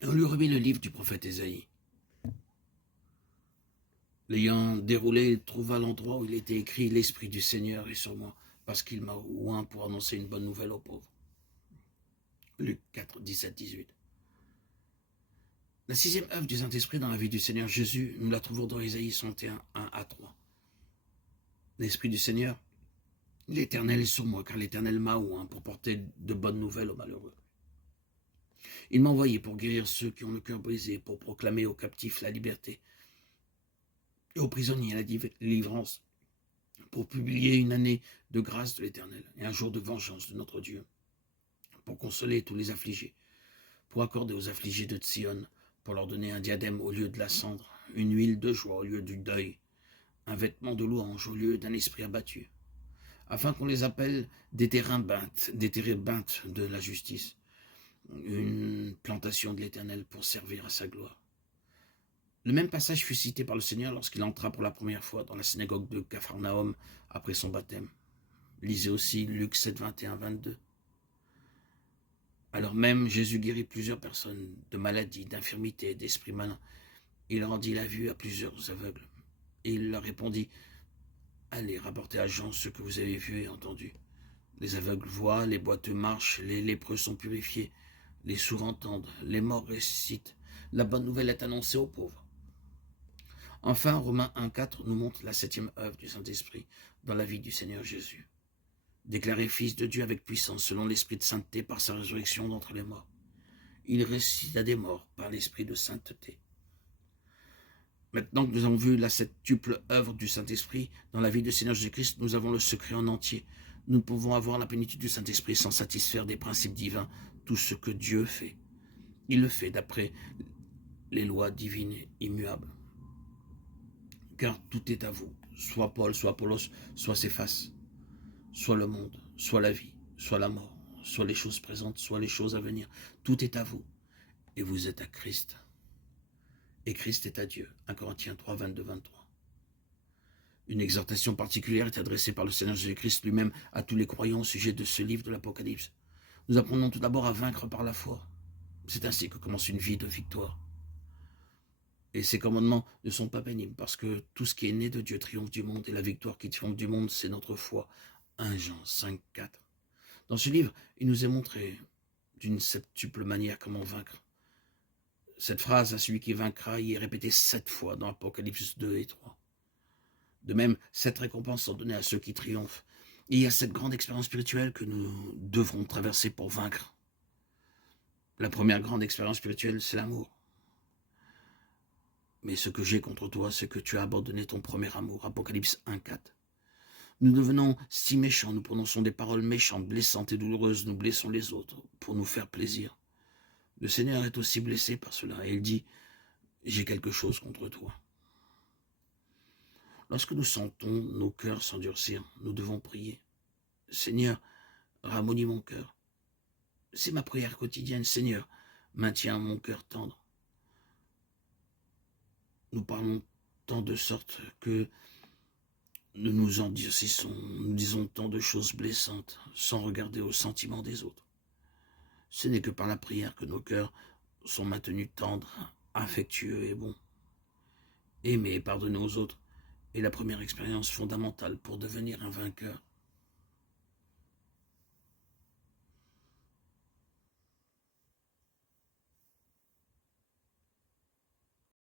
Et on lui remit le livre du prophète Ésaïe. L'ayant déroulé, il trouva l'endroit où il était écrit « L'Esprit du Seigneur est sur moi, parce qu'il m'a oint pour annoncer une bonne nouvelle aux pauvres. » Luc 4, 17, 18. La sixième œuvre du Saint-Esprit dans la vie du Seigneur Jésus, nous la trouvons dans Ésaïe 61, 1 à 3. L'Esprit du Seigneur, l'Éternel est sur moi, car l'Éternel m'a oint pour porter de bonnes nouvelles aux malheureux. Il m'a envoyé pour guérir ceux qui ont le cœur brisé, pour proclamer aux captifs la liberté et aux prisonniers la délivrance, pour publier une année de grâce de l'Éternel et un jour de vengeance de notre Dieu, pour consoler tous les affligés, pour accorder aux affligés de Sion, pour leur donner un diadème au lieu de la cendre, une huile de joie au lieu du deuil, un vêtement de louange au lieu d'un esprit abattu, afin qu'on les appelle des térébinthes de la justice, une plantation de l'Éternel pour servir à sa gloire. Le même passage fut cité par le Seigneur lorsqu'il entra pour la première fois dans la synagogue de Capharnaüm après son baptême. Lisez aussi Luc 7, 21, 22. Alors même, Jésus guérit plusieurs personnes de maladies, d'infirmités, d'esprits malins. Il rendit la vue à plusieurs aveugles. Et il leur répondit, « Allez, rapportez à Jean ce que vous avez vu et entendu. Les aveugles voient, les boiteux marchent, les lépreux sont purifiés, les sourds entendent, les morts ressuscitent. La bonne nouvelle est annoncée aux pauvres. » Enfin, Romains 1, 4 nous montre la septième œuvre du Saint-Esprit dans la vie du Seigneur Jésus. Déclaré fils de Dieu avec puissance selon l'esprit de sainteté par sa résurrection d'entre les morts. Il ressuscita des morts par l'esprit de sainteté. Maintenant que nous avons vu la septuple œuvre du Saint-Esprit dans la vie du Seigneur Jésus-Christ, nous avons le secret en entier. Nous ne pouvons avoir la plénitude du Saint-Esprit sans satisfaire des principes divins, tout ce que Dieu fait. Il le fait d'après les lois divines immuables. Car tout est à vous, soit Paul, soit Apollos, soit Céphas, soit le monde, soit la vie, soit la mort, soit les choses présentes, soit les choses à venir. Tout est à vous, et vous êtes à Christ. Et Christ est à Dieu. 1 Corinthiens 3, 22, 23. Une exhortation particulière est adressée par le Seigneur Jésus-Christ lui-même à tous les croyants au sujet de ce livre de l'Apocalypse. Nous apprenons tout d'abord à vaincre par la foi. C'est ainsi que commence une vie de victoire. Et ces commandements ne sont pas pénibles, parce que tout ce qui est né de Dieu triomphe du monde, et la victoire qui triomphe du monde, c'est notre foi. 1 Jean 5, 4. Dans ce livre, il nous est montré d'une septuple manière comment vaincre. Cette phrase, à celui qui vaincra, y est répétée 7 fois dans Apocalypse 2 et 3. De même, 7 récompenses sont données à ceux qui triomphent. Et il y a cette grande expérience spirituelle que nous devrons traverser pour vaincre. La première grande expérience spirituelle, c'est l'amour. Mais ce que j'ai contre toi, c'est que tu as abandonné ton premier amour. Apocalypse 1, 4. Nous devenons si méchants, nous prononçons des paroles méchantes, blessantes et douloureuses, nous blessons les autres pour nous faire plaisir. Le Seigneur est aussi blessé par cela, et il dit, j'ai quelque chose contre toi. Lorsque nous sentons nos cœurs s'endurcir, nous devons prier. Seigneur, ramollis mon cœur. C'est ma prière quotidienne. Seigneur, maintiens mon cœur tendre. Nous parlons tant de sorte que nous nous endurcissons, nous disons tant de choses blessantes sans regarder aux sentiments des autres. Ce n'est que par la prière que nos cœurs sont maintenus tendres, affectueux et bons. Aimer et pardonner aux autres est la première expérience fondamentale pour devenir un vainqueur.